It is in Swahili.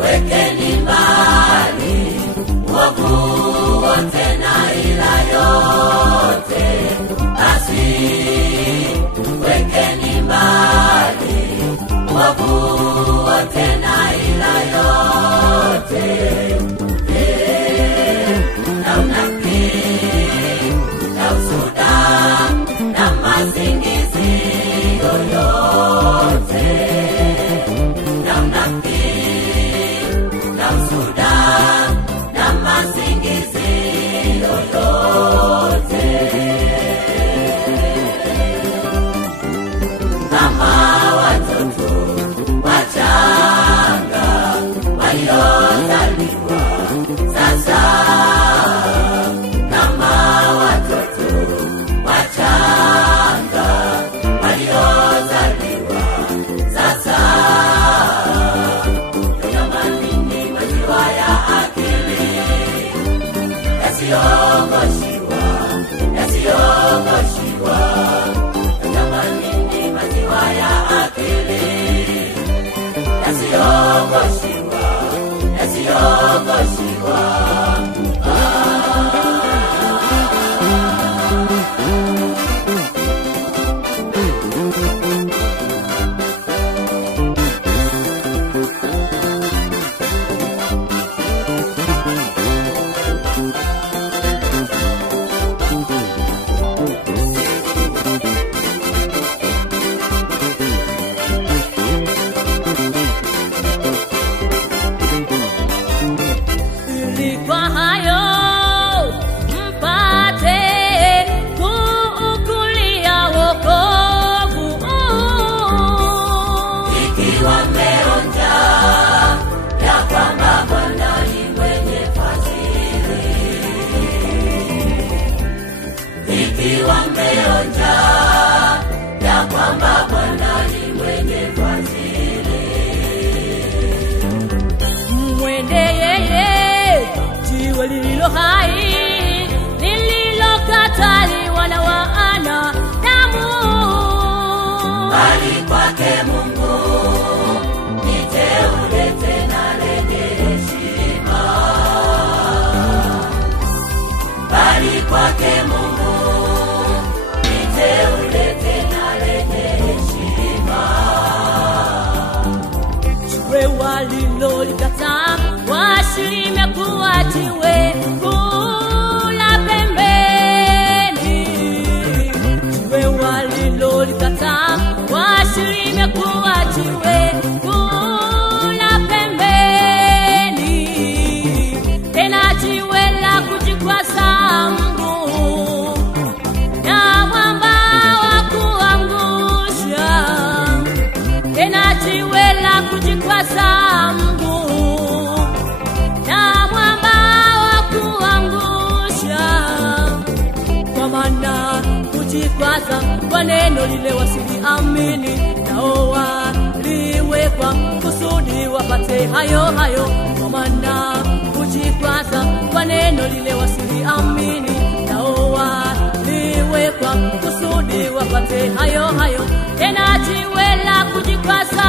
Wekeni mbali uovu wote na ila yote. Basi wekeni mbali uovu wote na ila yote. Na unafiki na usuda na masingizio yote. Na unafiki na usuda na masingizio yote. Kama watoto wachanga waliozaliwa sasa. Kama watoto wachanga waliozaliwa sasa. Tunamanini maziwa ya akili yasiyogoshiwa. Tunamanini maziwa ya akili yasiyogoshiwa. Ikiwa mmeonja ya kwamba Bwana ni mwenye fadhili. Mwende yeye jiwe lililo hai, lililokataliwa na wanadamu. Bali kwake Mungu ni teule tena lenye heshima. Bali kwake Mungu ni teule tena lenye heshima. Jiwe walilolikataa washirime kuwa jiwe kula pembeni. Jiwe walilolikataa washirime kuwa jiwe kula pembeni. Tena jiwe la kujikwasa Mungu na mwamba wa kuangusha. Tena jiwe la kujikwasa Mungu na mwamba wa kuangusha. Kwa maana kujikwaza kwa neno lile wasiliamini, nao waliwekwa kusudi wapate hayo. Kwa maana kujikwaza kwa neno lile wasiliamini, nao waliwekwa kusudi wapate hayo. Tena jiwe la kujikwaza